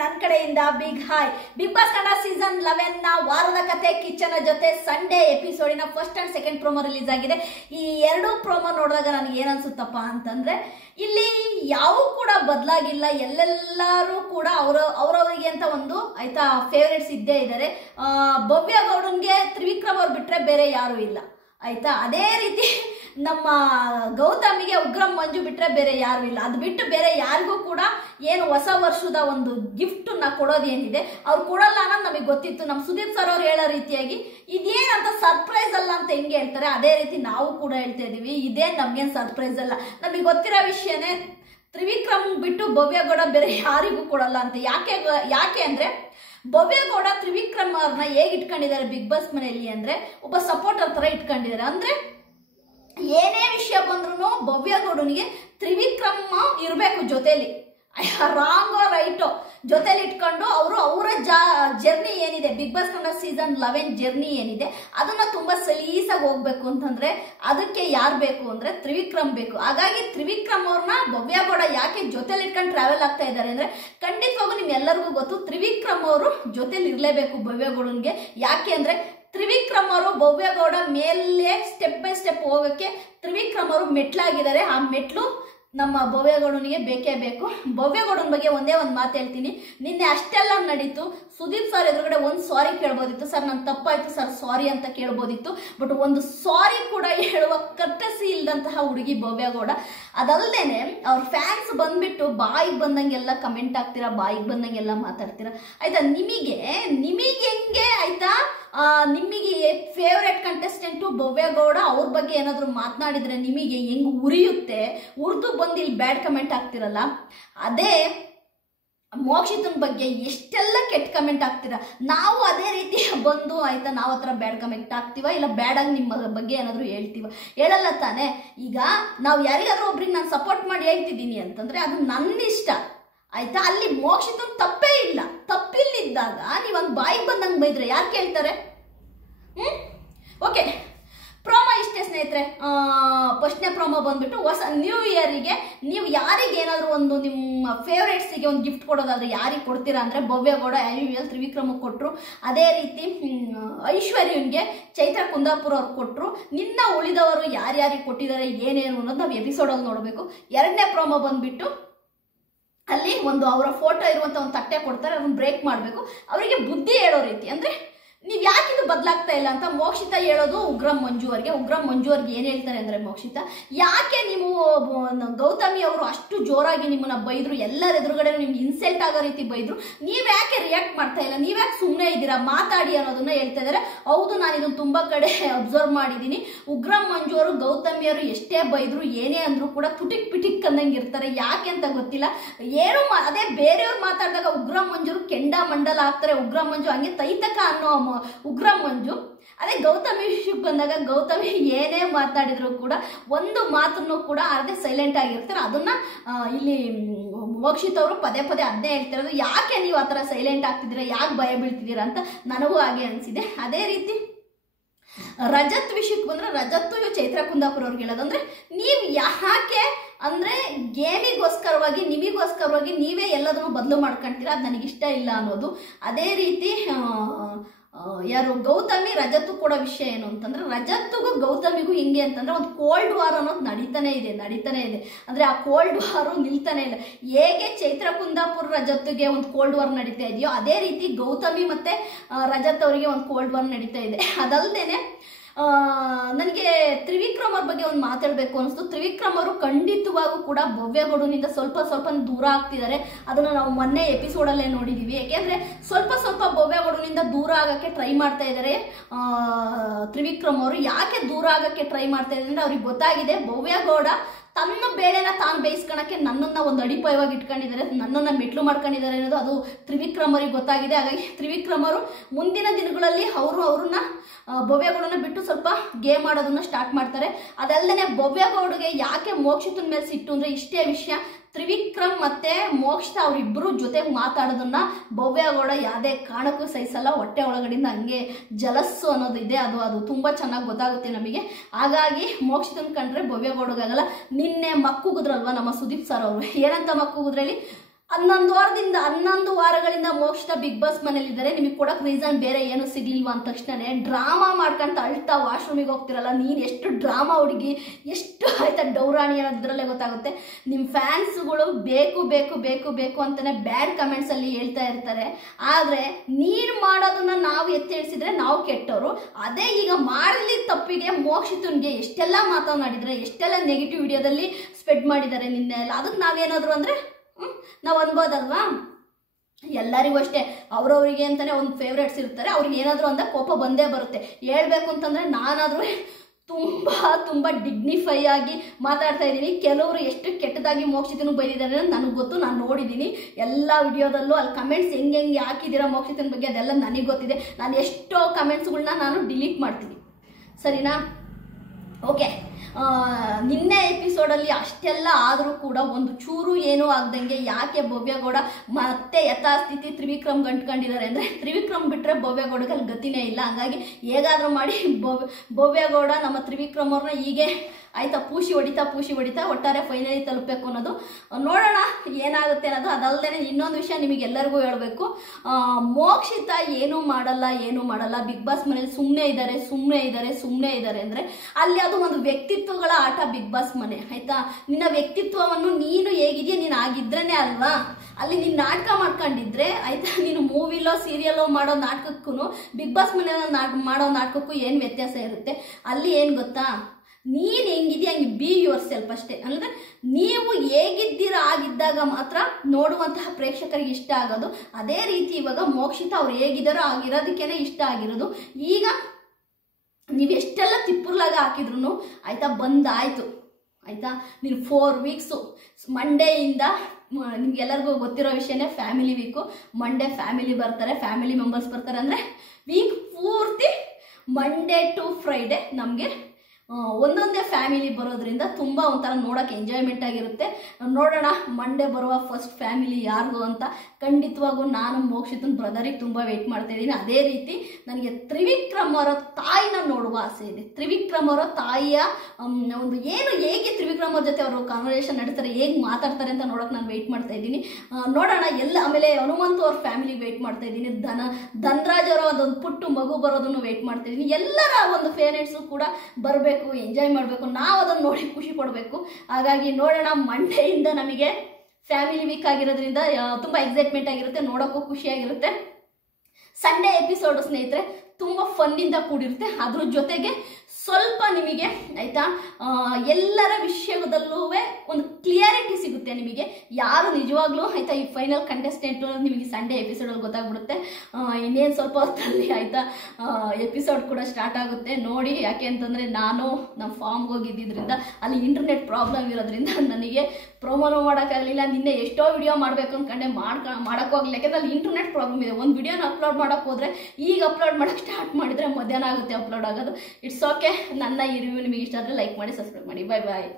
ನನ್ನ ಕಡೆಯಿಂದ big hi. Bigg Boss Kannada season 11 ನ ವಾರದ ಕತೆ ಕಿಚ್ಚನ ಜೊತೆ ಸಂಡೇ ಎಪಿಸೋಡಿನ first and second promo release ಆಗಿದೆ. ಈ ಎರಡು ಪ್ರೋಮೋ ನೋಡಿದಾಗ ನನಗೆ ಏನ್ ಅನ್ಸುತ್ತಪ್ಪ ಅಂತಂದ್ರೆ, ಇಲ್ಲಿ ಯಾವ ಕೂಡ ಬದಲಾಗಿಲ್ಲ. ಎಲ್ಲೆಲ್ಲರೂ ಕೂಡ ಅವರವರಿಗೆ ಅಂತ ಒಂದು ಆಯ್ತಾ ಫೇವರೇಟ್ಸ್ ಇದ್ದೇ ಇದ್ದಾರೆ. ಭವ್ಯ ಗೌಡನ್ಗೆ ತ್ರಿವಿಕ್ರಮ್ ಅವ್ರು ಬಿಟ್ರೆ ಬೇರೆ ಯಾರು ಇಲ್ಲ ಆಯ್ತಾ. ಅದೇ ರೀತಿ ನಮ್ಮ ಗೌತಮಿಗೆ ಉಗ್ರಂ ಮಂಜು ಬಿಟ್ರೆ ಬೇರೆ ಯಾರು ಇಲ್ಲ. ಅದು ಬಿಟ್ಟು ಬೇರೆ ಯಾರಿಗೂ ಕೂಡ ಏನು ಹೊಸ ವರ್ಷದ ಒಂದು ಗಿಫ್ಟ್ ಕೊಡೋದೇನಿದೆ ಅವ್ರು ಕೊಡಲ್ಲ ಅನ್ನೋದು ನಮಗೆ ಗೊತ್ತಿತ್ತು. ನಮ್ಮ ಸುದೀಪ್ ಸರ್ ಅವ್ರು ಹೇಳೋ ರೀತಿಯಾಗಿ ಇದೇನಂತ ಸರ್ಪ್ರೈಸ್ ಅಲ್ಲ ಅಂತ ಹೆಂಗೆ ಹೇಳ್ತಾರೆ, ಅದೇ ರೀತಿ ನಾವು ಕೂಡ ಹೇಳ್ತಾ ಇದೀವಿ. ಇದೇನು ನಮ್ಗೇನು ಸರ್ಪ್ರೈಸ್ ಅಲ್ಲ, ನಮಗೆ ಗೊತ್ತಿರೋ ವಿಷಯನೇ. ತ್ರಿವಿಕ್ರಮ್ ಬಿಟ್ಟು ಭವ್ಯಗೌಡ ಬೇರೆ ಯಾರಿಗೂ ಕೊಡಲ್ಲ ಅಂತ. ಯಾಕೆ ಅಂದ್ರೆ ಭವ್ಯಗೌಡ ತ್ರಿವಿಕ್ರಮ್ ಅವ್ರನ್ನ ಹೇಗೆ ಇಟ್ಕೊಂಡಿದ್ದಾರೆ ಬಿಗ್ ಬಾಸ್ ಮನೆಯಲ್ಲಿ ಅಂದ್ರೆ, ಒಬ್ಬ ಸಪೋರ್ಟರ್ ತರ ಇಟ್ಕೊಂಡಿದ್ದಾರೆ. ಅಂದ್ರೆ ಏನೇ ವಿಷಯ ಬಂದ್ರು ಭವ್ಯಗೌಡನಿಗೆ ತ್ರಿವಿಕ್ರಮ್ ಇರಬೇಕು ಜೊತೆಲಿ, ರಾಂಗೋ ರೈಟೋ ಜೊತೆಲಿ ಇಟ್ಕೊಂಡು ಅವರ ಜರ್ನಿ ಏನಿದೆ Bigg Boss Kannada season 11 journey ಏನಿದೆ ಅದನ್ನ ತುಂಬಾ ಸಲೀಸಾಗಿ ಹೋಗ್ಬೇಕು ಅಂತಂದ್ರೆ ಅದಕ್ಕೆ ಯಾರು ಬೇಕು ಅಂದ್ರೆ ತ್ರಿವಿಕ್ರಮ್ ಬೇಕು. ಹಾಗಾಗಿ ತ್ರಿವಿಕ್ರಮ್ ಅವ್ರನ್ನ ಭವ್ಯಗೌಡ ಯಾಕೆ ಜೊತೆಲಿ ಇಟ್ಕೊಂಡು ಟ್ರಾವೆಲ್ ಆಗ್ತಾ ಇದ್ದಾರೆ ಅಂದ್ರೆ, ಖಂಡಿತವಾಗೂ ನಿಮ್ಗೆಲ್ಲರಿಗೂ ಗೊತ್ತು ತ್ರಿವಿಕ್ರಮ್ ಅವರು ಜೊತೆಲಿ ಇರ್ಲೇಬೇಕು ಭವ್ಯಗೌಡನ್ಗೆ. ಯಾಕೆ ಅಂದ್ರೆ ತ್ರಿವಿಕ್ರಮ್ ಅವರು ಭವ್ಯಗೌಡ ಮೇಲೆ ಸ್ಟೆಪ್ ಬೈ ಸ್ಟೆಪ್ ಹೋಗಕ್ಕೆ ತ್ರಿವಿಕ್ರಮ್ ಅವರು ಮೆಟ್ಲಾಗಿದ್ದಾರೆ. ಆ ಮೆಟ್ಲು ನಮ್ಮ ಭವ್ಯಗೌಡನಿಗೆ ಬೇಕೇ ಬೇಕು. ಭವ್ಯಗೌಡನ ಬಗ್ಗೆ ಒಂದೇ ಒಂದು ಮಾತು ಹೇಳ್ತೀನಿ. ನಿನ್ನೆ ಅಷ್ಟೆಲ್ಲ ನಡೀತು, ಸುದೀಪ್ ಸರ್ ಎದುರುಗಡೆ ಒಂದು ಸಾರಿ ಕೇಳ್ಬೋದಿತ್ತು. ಸರ್ ನನ್ನ ತಪ್ಪಾಯ್ತು ಸರ್ ಸಾರಿ ಅಂತ ಕೇಳ್ಬೋದಿತ್ತು. ಬಟ್ ಒಂದು ಸಾರಿ ಕೂಡ ಹೇಳುವ ಕರ್ತಸಿ ಇಲ್ಲದಂತಹ ಹುಡುಗಿ ಭವ್ಯಗೌಡ. ಅದಲ್ಲದೇನೆ ಅವ್ರ ಫ್ಯಾನ್ಸ್ ಬಂದ್ಬಿಟ್ಟು ಬಾಯಿಗೆ ಬಂದಂಗೆಲ್ಲ ಕಮೆಂಟ್ ಆಗ್ತೀರಾ, ಬಾಯಿಗೆ ಬಂದಂಗೆಲ್ಲ ಮಾತಾಡ್ತೀರಾ ಆಯ್ತಾ. ನಿಮಗೆ ಹೆಂಗೆ ಆಯ್ತಾ, ನಿಮಗೆ ಫೇವ್ರೆಟ್ ಕಂಟೆಸ್ಟೆಂಟು ಭವ್ಯಗೌಡ ಅವ್ರ ಬಗ್ಗೆ ಏನಾದ್ರು ಮಾತನಾಡಿದ್ರೆ ನಿಮಗೆ ಹೆಂಗ್ ಉರಿಯುತ್ತೆ, ಉರ್ದು ಬಂದು ಇಲ್ಲಿ ಬ್ಯಾಡ್ ಕಮೆಂಟ್ ಆಗ್ತಿರಲ್ಲ. ಅದೇ ಮೋಕ್ಷಿತನ ಬಗ್ಗೆ ಎಷ್ಟೆಲ್ಲ ಕೆಟ್ಟ ಕಮೆಂಟ್ ಆಗ್ತೀರಾ. ನಾವು ಅದೇ ರೀತಿ ಬಂದು ಆಯ್ತಾ ನಾವು ಹತ್ರ ಬ್ಯಾಡ್ ಕಮೆಂಟ್ ಆಗ್ತೀವ, ಇಲ್ಲ ಬ್ಯಾಡಾಗಿ ನಿಮ್ಮ ಬಗ್ಗೆ ಏನಾದ್ರು ಹೇಳ್ತೀವ, ಹೇಳಲ್ಲ ತಾನೆ. ಈಗ ನಾವು ಯಾರಿಗಾದ್ರೂ ಒಬ್ರಿಗೆ ನಾನು ಸಪೋರ್ಟ್ ಮಾಡಿ ಹೇಳ್ತಿದ್ದೀನಿ ಅಂತಂದ್ರೆ ಅದು ನನ್ನ ಇಷ್ಟ ಆಯ್ತಾ. ಅಲ್ಲಿ ಮೋಕ್ಷಿತನ್ ತಪ್ಪೇ ಇಲ್ಲ. ತಪ್ಪಿಲ್ಲಿದ್ದಾಗ ನೀವು ಹಂಗೆ ಬಾಯಿಗೆ ಬಂದಂಗೆ ಬೈದ್ರೆ ಯಾರು ಕೇಳ್ತಾರೆ? ಓಕೆ, ಪ್ರೋಮೋ ಇಷ್ಟೇ ಸ್ನೇಹಿತರೆ. ಫಸ್ಟ್ನೇ ಪ್ರೋಮೋ ಬಂದ್ಬಿಟ್ಟು ಹೊಸ ನ್ಯೂ ಇಯರಿಗೆ ನೀವು ಯಾರಿಗೆ ಏನಾದ್ರು ಒಂದು ನಿಮ್ಮ ಫೇವ್ರೇಟ್ಸಿಗೆ ಒಂದು ಗಿಫ್ಟ್ ಕೊಡೋದಾದ್ರೆ ಯಾರಿಗೆ ಕೊಡ್ತೀರಾ ಅಂದ್ರೆ ಭವ್ಯಗೌಡ ಯೂಶುವಲ್ ತ್ರಿವಿಕ್ರಮಕ್ಕೆ ಕೊಟ್ಟರು. ಅದೇ ರೀತಿ ಐಶ್ವರ್ಯನ್ಗೆ ಚೈತ್ರ ಕುಂದಾಪುರ ಅವ್ರು ಕೊಟ್ಟರು. ನಿನ್ನ ಉಳಿದವರು ಯಾರ್ಯಾರಿಗೆ ಕೊಟ್ಟಿದ್ದಾರೆ ಏನೇನು ಅನ್ನೋದು ನಾವು ಎಪಿಸೋಡಲ್ಲಿ ನೋಡಬೇಕು. ಎರಡನೇ ಪ್ರೋಮೋ ಬಂದ್ಬಿಟ್ಟು ಅಲ್ಲಿ ಒಂದು ಅವರ ಫೋಟೋ ಇರುವಂತ ಒಂದು ತಟ್ಟೆ ಕೊಡ್ತಾರೆ, ಅದನ್ನ ಬ್ರೇಕ್ ಮಾಡಬೇಕು. ಅವರಿಗೆ ಬುದ್ಧಿ ಹೇಳೋ ರೀತಿ ಅಂದ್ರೆ ನೀವು ಯಾಕಿದು ಬದಲಾಗ್ತಾ ಇಲ್ಲ ಅಂತ ಮೋಕ್ಷಿತ ಹೇಳೋದು ಉಗ್ರಂ ಮಂಜು ಅವ್ರಿಗೆ. ಉಗ್ರಂ ಮಂಜು ಅವ್ರಿಗೆ ಏನ್ ಹೇಳ್ತಾರೆ ಅಂದ್ರೆ, ಮೋಕ್ಷಿತ ಯಾಕೆ ನೀವು ಗೌತಮಿ ಅವರು ಅಷ್ಟು ಜೋರಾಗಿ ನಿಮ್ಮನ್ನ ಬೈದ್ರು, ಎಲ್ಲರ ಎದುರುಗಡೆ ನಿಮ್ಗೆ ಇನ್ಸಲ್ಟ್ ಆಗೋ ರೀತಿ ಬೈದ್ರು, ನೀವ್ ಯಾಕೆ ರಿಯಾಕ್ಟ್ ಮಾಡ್ತಾ ಇಲ್ಲ, ನೀವ್ಯಾಕೆ ಸುಮ್ಮನೆ ಇದ್ದೀರಾ, ಮಾತಾಡಿ ಅನ್ನೋದನ್ನ ಹೇಳ್ತಾ ಇದಾರೆ. ಹೌದು, ನಾನು ಇದನ್ನ ತುಂಬಾ ಕಡೆ ಅಬ್ಸರ್ವ್ ಮಾಡಿದೀನಿ. ಉಗ್ರಂ ಮಂಜು ಅವರು ಗೌತಮಿಯವರು ಎಷ್ಟೇ ಬೈದ್ರು ಏನೇ ಅಂದ್ರು ಕೂಡ ತುಟಿಕ್ ಪಿಟಿಕ್ ಅಂದಂಗೆ ಇರ್ತಾರೆ. ಯಾಕೆ ಅಂತ ಗೊತ್ತಿಲ್ಲ. ಏನು ಅದೇ ಬೇರೆಯವ್ರು ಮಾತಾಡಿದಾಗ ಉಗ್ರಂ ಮಂಜು ಕೆಂಡ ಮಂಡಲ ಆಗ್ತಾರೆ. ಉಗ್ರಂ ಮಂಜು ಹಂಗೆ ತೈತಕ ಅನ್ನೋ ಉಗ್ರಂ ಮಂಜು. ಅದೇ ಗೌತಮಿ ವಿಷಯಕ್ಕೆ ಬಂದಾಗ ಗೌತಮಿ ಏನೇ ಮಾತಾಡಿದ್ರು ಕೂಡ ಒಂದು ಮಾತನ್ನು ಕೂಡ ಅದೇ ಸೈಲೆಂಟ್ ಆಗಿರ್ತಾರೆ. ಅದನ್ನ ಇಲ್ಲಿ ಮೋಕ್ಷಿತ್ ಅವರು ಪದೇ ಪದೇ ಅದನ್ನೇ ಹೇಳ್ತಿರೋದು. ಯಾಕೆ ನೀವು ಆ ಥರ ಸೈಲೆಂಟ್ ಆಗ್ತಿದ್ದೀರಾ, ಯಾಕೆ ಭಯ ಬೀಳ್ತಿದ್ದೀರಾ ಅಂತ ನನಗೂ ಹಾಗೆ ಅನಿಸಿದೆ. ಅದೇ ರೀತಿ ರಜತ್ ವಿಷಯಕ್ಕೆ ಬಂದ್ರೆ ರಜತ್ ಚೈತ್ರ ಕುಂದಾಪುರ ಅವ್ರಿಗೆ ಹೇಳೋದಂದ್ರೆ, ನೀವು ಯಾಕೆ ಅಂದ್ರೆ ಗೇಮಿಗೋಸ್ಕರವಾಗಿ ನಿಮಗೋಸ್ಕರವಾಗಿ ನೀವೇ ಎಲ್ಲದನ್ನು ಬದಲು ಮಾಡ್ಕೊಂತೀರಾ, ಅದು ನನಗಿಷ್ಟ ಇಲ್ಲ ಅನ್ನೋದು. ಅದೇ ರೀತಿ ಯಾರು ಗೌತಮಿ ರಜತ್ತು ಕೂಡ ವಿಷಯ ಏನು ಅಂತಂದ್ರೆ, ರಜತ್ತಿಗೂ ಗೌತಮಿಗೂ ಹಿಂಗೆ ಅಂತಂದ್ರೆ ಒಂದು ಕೋಲ್ಡ್ ವಾರ್ ಅನ್ನೋದು ನಡೀತಾನೆ ಇದೆ. ಅಂದ್ರೆ ಆ ಕೋಲ್ಡ್ ವಾರು ನಿಲ್ತಾನೆ ಇಲ್ಲ. ಹೇಗೆ ಚೈತ್ರ ಕುಂದಾಪುರ ರಜತ್ತಿಗೆ ಒಂದು ಕೋಲ್ಡ್ ವಾರ್ ನಡೀತಾ ಇದೆಯೋ ಅದೇ ರೀತಿ ಗೌತಮಿ ಮತ್ತೆ ರಜತ್ ಅವರಿಗೆ ಒಂದು ಕೋಲ್ಡ್ ವಾರ್ ನಡೀತಾ ಇದೆ. ಅದಲ್ದೇನೆ ನನಗೆ ತ್ರಿವಿಕ್ರಮ್ ಅವ್ರ ಬಗ್ಗೆ ಒಂದು ಮಾತಾಡಬೇಕು ಅನಿಸ್ತು. ತ್ರಿವಿಕ್ರಮ್ ಅವರು ಖಂಡಿತವಾಗೂ ಕೂಡ ಭವ್ಯಗೌಡನಿಂದ ಸ್ವಲ್ಪ ದೂರ ಆಗ್ತಿದ್ದಾರೆ. ಅದನ್ನು ನಾವು ಮೊನ್ನೆ ಎಪಿಸೋಡಲ್ಲೇ ನೋಡಿದೀವಿ. ಯಾಕೆಂದ್ರೆ ಸ್ವಲ್ಪ ಭವ್ಯಗೌಡನಿಂದ ದೂರ ಆಗಕ್ಕೆ ಟ್ರೈ ಮಾಡ್ತಾ ಇದ್ದಾರೆ ತ್ರಿವಿಕ್ರಮ್ ಅವರು. ಯಾಕೆ ದೂರ ಆಗಕ್ಕೆ ಟ್ರೈ ಮಾಡ್ತಾ ಇದ್ದಾರೆ ಅಂದ್ರೆ ಅವ್ರಿಗೆ ಗೊತ್ತಾಗಿದೆ ಭವ್ಯಗೌಡ ತನ್ನ ಬೇಳೆನ ತಾನು ಬೇಯಿಸ್ಕೊಳಕ್ಕೆ ನನ್ನನ್ನ ಒಂದು ಅಡಿಪಾಯವಾಗಿ ಇಟ್ಕೊಂಡಿದ್ದಾರೆ, ನನ್ನನ್ನ ಮೆಟ್ಲು ಮಾಡ್ಕೊಂಡಿದ್ದಾರೆ ಅನ್ನೋದು ಅದು ತ್ರಿವಿಕ್ರಮ್ ಅವ್ರಿಗೆ ಗೊತ್ತಾಗಿದೆ. ಹಾಗಾಗಿ ತ್ರಿವಿಕ್ರಮ್ ಅವರು ಮುಂದಿನ ದಿನಗಳಲ್ಲಿ ಅವ್ರನ್ನ ಭವ್ಯಗೌಡನ ಬಿಟ್ಟು ಸ್ವಲ್ಪ ಗೇಮ್ ಆಡೋದನ್ನ ಸ್ಟಾರ್ಟ್ ಮಾಡ್ತಾರೆ. ಅದಲ್ಲದೆ ಭವ್ಯಗೌಡಗೆ ಯಾಕೆ ಮೋಕ್ಷಿತನ ಮೇಲೆ ಸಿಟ್ಟು ಅಂದ್ರೆ ಇಷ್ಟೇ ವಿಷಯ. ತ್ರಿವಿಕ್ರಮ್ ಮತ್ತೆ ಮೋಕ್ಷಿತ ಅವರಿಬ್ಬರು ಜೊತೆಗೆ ಮಾತಾಡೋದನ್ನ ಭವ್ಯಗೌಡ ಯಾವುದೇ ಕಾರಣಕ್ಕೂ ಸಹಿಸಲ್ಲ. ಹೊಟ್ಟೆ ಒಳಗಡೆಯಿಂದ ಹಂಗೆ ಜಲಸ್ಸು ಅನ್ನೋದು ಇದೆ, ಅದು ತುಂಬಾ ಚೆನ್ನಾಗಿ ಗೊತ್ತಾಗುತ್ತೆ ನಮಗೆ. ಹಾಗಾಗಿ ಮೋಕ್ಷಿತನ ಕಂಡ್ರೆ ಭವ್ಯಗೌಡಗಾಗಲ್ಲ. ನಿನ್ನೆ ಮಕ್ಕುಗುದ್ರಲ್ವಾ ನಮ್ಮ ಸುದೀಪ್ ಸರ್ ಅವರು, ಏನಂತ ಮಕ್ಕುಗುದ್ರಲ್ಲಿ 11 ವಾರಗಳಿಂದ ಮೋಕ್ಷಿತ ಬಿಗ್ ಬಾಸ್ ಮನೇಲಿದ್ದಾರೆ. ನಿಮಗೆ ಕೊಡಕ್ ರೀಸನ್ ಬೇರೆ ಏನು ಸಿಗ್ಲಿಲ್ವಾ ಅಂದ ತಕ್ಷಣನೇ ಡ್ರಾಮಾ ಮಾಡ್ಕೊಂತ ಅಳ್ತಾ ವಾಶ್ರೂಮಿಗೆ ಹೋಗ್ತಿರಲ್ಲ, ನೀನು ಎಷ್ಟು ಡ್ರಾಮಾ ಹುಡುಗಿ, ಎಷ್ಟು ಆಯ್ತಾ ಡೌರಾಣಿ ಅನ್ನೋದ್ರಲ್ಲೇ ಗೊತ್ತಾಗುತ್ತೆ. ನಿಮ್ಮ ಫ್ಯಾನ್ಸ್ಗಳು ಬೇಕು ಬೇಕು ಬೇಕು ಬೇಕು ಅಂತಾನೆ ಬ್ಯಾಡ್ ಕಮೆಂಟ್ಸ್ ಅಲ್ಲಿ ಹೇಳ್ತಾ ಇರ್ತಾರೆ. ಆದ್ರೆ ನೀನು ಮಾಡೋದನ್ನ ನಾವು ಎತ್ತಿ ಹಿಡಿಸಿದ್ರೆ ನಾವು ಕೆಟ್ಟವರು. ಅದೇ ಈಗ ಮಾಡಲಿ ತಪ್ಪಿಗೆ ಮೋಕ್ಷಿತನ್ಗೆ ಎಷ್ಟೆಲ್ಲ ಮಾತನಾಡಿದ್ರೆ, ಎಷ್ಟೆಲ್ಲ ನೆಗೆಟಿವ್ ವಿಡಿಯೋದಲ್ಲಿ ಸ್ಪ್ರೆಡ್ ಮಾಡಿದ್ದಾರೆ ನಿನ್ನೆ ಎಲ್ಲ. ಅದಕ್ಕೆ ನಾವೇನಾದ್ರು ಅಂದ್ರೆ ನಾವು ಅನ್ಬೋದಲ್ವಾ? ಎಲ್ಲರಿಗೂ ಅಷ್ಟೇ ಅವ್ರವ್ರಿಗೆ ಅಂತಾನೆ ಒಂದು ಫೇವ್ರೇಟ್ಸ್ ಇರ್ತಾರೆ. ಅವ್ರಿಗೆ ಏನಾದ್ರು ಅಂದ ಕೋಪ ಬಂದೇ ಬರುತ್ತೆ. ಹೇಳ್ಬೇಕು ಅಂತಂದ್ರೆ ನಾನಾದ್ರೂ ತುಂಬಾ ಡಿಗ್ನಿಫೈ ಆಗಿ ಮಾತಾಡ್ತಾ ಇದ್ದೀನಿ. ಕೆಲವರು ಎಷ್ಟು ಕೆಟ್ಟದಾಗಿ ಮೋಕ್ಷಿತನಿಗೆ ಬೈದಿದ್ದಾರೆ ಅಂತ ನನಗೆ ಗೊತ್ತು, ನಾನು ನೋಡಿದ್ದೀನಿ ಎಲ್ಲ ವಿಡಿಯೋದಲ್ಲೂ. ಅಲ್ಲಿ ಕಮೆಂಟ್ಸ್ ಹೆಂಗೆ ಹಾಕಿದ್ದೀರಾ ಮೋಕ್ಷಿತನ ಬಗ್ಗೆ ಅದೆಲ್ಲ ನನಗೆ ಗೊತ್ತಿದೆ. ನಾನು ಎಷ್ಟೋ ಕಮೆಂಟ್ಸ್ಗಳನ್ನ ನಾನು ಡಿಲೀಟ್ ಮಾಡ್ತೀನಿ, ಸರಿನಾ? ಓಕೆ, ನಿನ್ನೆ ಎಪಿಸೋಡಲ್ಲಿ ಅಷ್ಟೆಲ್ಲ ಆದರೂ ಕೂಡ ಒಂದು ಚೂರು ಏನೂ ಆಗ್ದಂಗೆ ಯಾಕೆ ಭವ್ಯಗೌಡ ಮತ್ತೆ ಯಥಾಸ್ಥಿತಿ ತ್ರಿವಿಕ್ರಮ್ ಗಂಟ್ಕೊಂಡಿದ್ದಾರೆ ಅಂದರೆ, ತ್ರಿವಿಕ್ರಮ್ ಬಿಟ್ಟರೆ ಭವ್ಯಗೌಡಗೆ ಅಲ್ಲಿ ಗತಿನೇ ಇಲ್ಲ. ಹಂಗಾಗಿ ಹೇಗಾದರೂ ಮಾಡಿ ಭವ್ಯಗೌಡ ನಮ್ಮ ತ್ರಿವಿಕ್ರಮ್ ಅವ್ರನ್ನ ಹೀಗೆ ಆಯ್ತಾ ಪೂಶಿ ಹೊಡಿತಾ ಒಟ್ಟಾರೆ ಫೈನಲಿ ತಲುಪಬೇಕು ಅನ್ನೋದು. ನೋಡೋಣ ಏನಾಗುತ್ತೆ ಅನ್ನೋದು. ಅದಲ್ಲದೆ ಇನ್ನೊಂದು ವಿಷಯ ನಿಮಗೆಲ್ಲರಿಗೂ ಹೇಳಬೇಕು, ಮೋಕ್ಷಿತ ಏನೂ ಮಾಡಲ್ಲ ಬಿಗ್ ಬಾಸ್ ಮನೇಲಿ ಸುಮ್ಮನೆ ಇದ್ದಾರೆ ಅಂದರೆ ಅಲ್ಲಿ ಅದು ಒಂದು ವ್ಯಕ್ತಿತ್ವಗಳ ಆಟ ಬಿಗ್ ಬಾಸ್ ಮನೆ, ಆಯ್ತಾ? ನಿನ್ನ ವ್ಯಕ್ತಿತ್ವವನ್ನು ನೀನು ಹೇಗಿದೆಯಾ ನೀನು ಆಗಿದ್ರೇನೆ ಅಲ್ವಾ? ಅಲ್ಲಿ ನೀನು ನಾಟಕ ಮಾಡ್ಕೊಂಡಿದ್ರೆ ಆಯ್ತಾ, ನೀನು ಮೂವಿಲೋ ಸೀರಿಯಲ್ಲೋ ಮಾಡೋ ನಾಟಕಕ್ಕೂ ಬಿಗ್ ಬಾಸ್ ಮನೆ ಮಾಡೋ ನಾಟಕಕ್ಕೂ ಏನು ವ್ಯತ್ಯಾಸ ಇರುತ್ತೆ? ಅಲ್ಲಿ ಏನು ಗೊತ್ತಾ, ನೀನು ಹೆಂಗಿದೆಯಾ ಹಂಗೆ ಬಿ ಯುವರ್ ಸೆಲ್ಫ್ ಅಷ್ಟೇ. ಅಂದರೆ ನೀವು ಹೇಗಿದ್ದೀರಾ ಆಗಿದ್ದಾಗ ಮಾತ್ರ ನೋಡುವಂತಹ ಪ್ರೇಕ್ಷಕರಿಗೆ ಇಷ್ಟ ಆಗೋದು. ಅದೇ ರೀತಿ ಇವಾಗ ಮೋಕ್ಷಿತ ಅವ್ರು ಹೇಗಿದ್ದಾರೋ ಆಗಿರೋದಕ್ಕೇನೆ ಇಷ್ಟ ಆಗಿರೋದು. ಈಗ ನೀವು ಎಷ್ಟೆಲ್ಲ ತಿಪ್ಪುರ್ಲಾಗ ಹಾಕಿದ್ರು ಆಯ್ತಾ, ಬಂದಾಯ್ತು ಆಯ್ತಾ. ನೀನು 4 ವೀಕ್ಸು ಮಂಡೆಯಿಂದ, ನಿಮ್ಗೆಲ್ಲರಿಗೂ ಗೊತ್ತಿರೋ ವಿಷಯನೇ ಫ್ಯಾಮಿಲಿ ವೀಕು. ಮಂಡೇ ಫ್ಯಾಮಿಲಿ ಬರ್ತಾರೆ, ಫ್ಯಾಮಿಲಿ ಮೆಂಬರ್ಸ್ ಬರ್ತಾರೆ. ಅಂದರೆ ವೀಕ್ ಪೂರ್ತಿ ಮಂಡೇ ಟು ಫ್ರೈಡೆ ನಮಗೆ ಒಂದೊಂದೇ ಫ್ಯಾಮಿಲಿ ಬರೋದ್ರಿಂದ ತುಂಬ ಒಂಥರ ನೋಡೋಕೆ ಎಂಜಾಯ್ಮೆಂಟ್ ಆಗಿರುತ್ತೆ. ನೋಡೋಣ ಮಂಡೇ ಬರುವ ಫಸ್ಟ್ ಫ್ಯಾಮಿಲಿ ಯಾರ್ದು ಅಂತ. ಖಂಡಿತವಾಗೂ ನಾನು ಮೋಕ್ಷಿತನ ಬ್ರದರಿಗೆ ತುಂಬ ವೆಯ್ಟ್ ಮಾಡ್ತಾ ಇದ್ದೀನಿ. ಅದೇ ರೀತಿ ನನಗೆ ತ್ರಿವಿಕ್ರಮ್ ಅವರ ತಾಯಿನ ನೋಡುವ ಆಸೆ ಇದೆ. ತ್ರಿವಿಕ್ರಮ್ ಅವರ ತಾಯಿಯ ಒಂದು ಏನು ಹೇಗೆ ತ್ರಿವಿಕ್ರಮ್ ಅವ್ರ ಜೊತೆ ಅವರು ಕಾನ್ವರ್ಸೇಷನ್ ನಡೀತಾರೆ, ಹೇಗೆ ಮಾತಾಡ್ತಾರೆ ಅಂತ ನೋಡೋಕೆ ನಾನು ವೆಯ್ಟ್ ಮಾಡ್ತಾ ಇದ್ದೀನಿ. ನೋಡೋಣ ಎಲ್ಲ. ಆಮೇಲೆ ಹನುಮಂತು ಅವ್ರ ಫ್ಯಾಮಿಲಿಗೆ ವೆಯ್ಟ್ ಮಾಡ್ತಾ ಇದ್ದೀನಿ. ಧನ್ರಾಜ್ ಅವರ ಅದೊಂದು ಪುಟ್ಟು ಮಗು ಬರೋದನ್ನು ವೆಯ್ಟ್ ಮಾಡ್ತಾ ಇದ್ದೀನಿ. ಎಲ್ಲರ ಒಂದು ಫೇವರೇಟ್ಸು ಕೂಡ ಬರಬೇಕು, ಎಂಜಾಯ್ ಮಾಡಬೇಕು, ನಾವು ಅದನ್ನು ನೋಡಿ ಖುಷಿ ಪಡಬೇಕು. ಹಾಗಾಗಿ ನೋಡೋಣ. ಮಂಡೆಯಿಂದ ನಮಗೆ ಫ್ಯಾಮಿಲಿ ವೀಕ್ ಆಗಿರೋದ್ರಿಂದ ತುಂಬ ಎಕ್ಸೈಟ್ಮೆಂಟ್ ಆಗಿರುತ್ತೆ, ನೋಡೋಕ್ಕೂ ಖುಷಿಯಾಗಿರುತ್ತೆ. ಸಂಡೇ ಎಪಿಸೋಡು ಸ್ನೇಹಿತರೆ ತುಂಬ ಫನ್ನಿಂದ ಕೂಡಿರುತ್ತೆ. ಅದ್ರ ಜೊತೆಗೆ ಸ್ವಲ್ಪ ನಿಮಗೆ ಆಯ್ತಾ ಎಲ್ಲರ ವಿಷಯದಲ್ಲೂ ಒಂದು ಕ್ಲಿಯರಿಟಿ ಸಿಗುತ್ತೆ. ನಿಮಗೆ ಯಾರು ನಿಜವಾಗ್ಲೂ ಆಯ್ತಾ ಈ ಫೈನಲ್ ಕಂಟೆಸ್ಟೆಂಟು ನಿಮಗೆ ಸಂಡೇ ಎಪಿಸೋಡಲ್ಲಿ ಗೊತ್ತಾಗ್ಬಿಡುತ್ತೆ. ಇನ್ನೇನು ಸ್ವಲ್ಪ ಹೊತ್ತಲ್ಲಿ ಆಯ್ತಾ ಎಪಿಸೋಡ್ ಕೂಡ ಸ್ಟಾರ್ಟ್ ಆಗುತ್ತೆ. ನೋಡಿ, ಯಾಕೆ ಅಂತಂದರೆ ನಾನು ನಮ್ಮ ಫಾರ್ಮ್ಗೆ ಹೋಗಿದ್ದರಿಂದ ಅಲ್ಲಿ ಇಂಟರ್ನೆಟ್ ಪ್ರಾಬ್ಲಮ್ ಇರೋದ್ರಿಂದ ನನಗೆ ಪ್ರೊಮೋನೂ ಮಾಡೋಕ್ಕಾಗಲಿಲ್ಲ. ನಿನ್ನೆ ಎಷ್ಟೋ ವಿಡಿಯೋ ಮಾಡಬೇಕು ಅಂದ್ಕೊಂಡೆ ಮಾಡೋಕ್ಕೋಗ್ಲಿಲ್ಲ. ಯಾಕೆಂದ್ರೆ ಅಲ್ಲಿ ಇಂಟರ್ನೆಟ್ ಪ್ರಾಬ್ಲಮ್ ಇದೆ. ಒಂದು ವಿಡಿಯೋನ ಅಪ್ಲೋಡ್ ಮಾಡೋಕ್ಕೆ ಹೋದರೆ ಈಗ ಅಪ್ಲೋಡ್ ಮಾಡೋಕ್ಕೆ ಸ್ಟಾರ್ಟ್ ಮಾಡಿದರೆ ಮಧ್ಯಾಹ್ನ ಆಗುತ್ತೆ ಅಪ್ಲೋಡ್ ಆಗೋದು. It's okay. ನನ್ನ ಈ ರಿವ್ಯೂ ನಿಮಗೆ ಇಷ್ಟ ಆದರೆ ಲೈಕ್ ಮಾಡಿ, ಸಬ್ಸ್ಕ್ರೈಬ್ ಮಾಡಿ. ಬಾಯ್ ಬಾಯ್.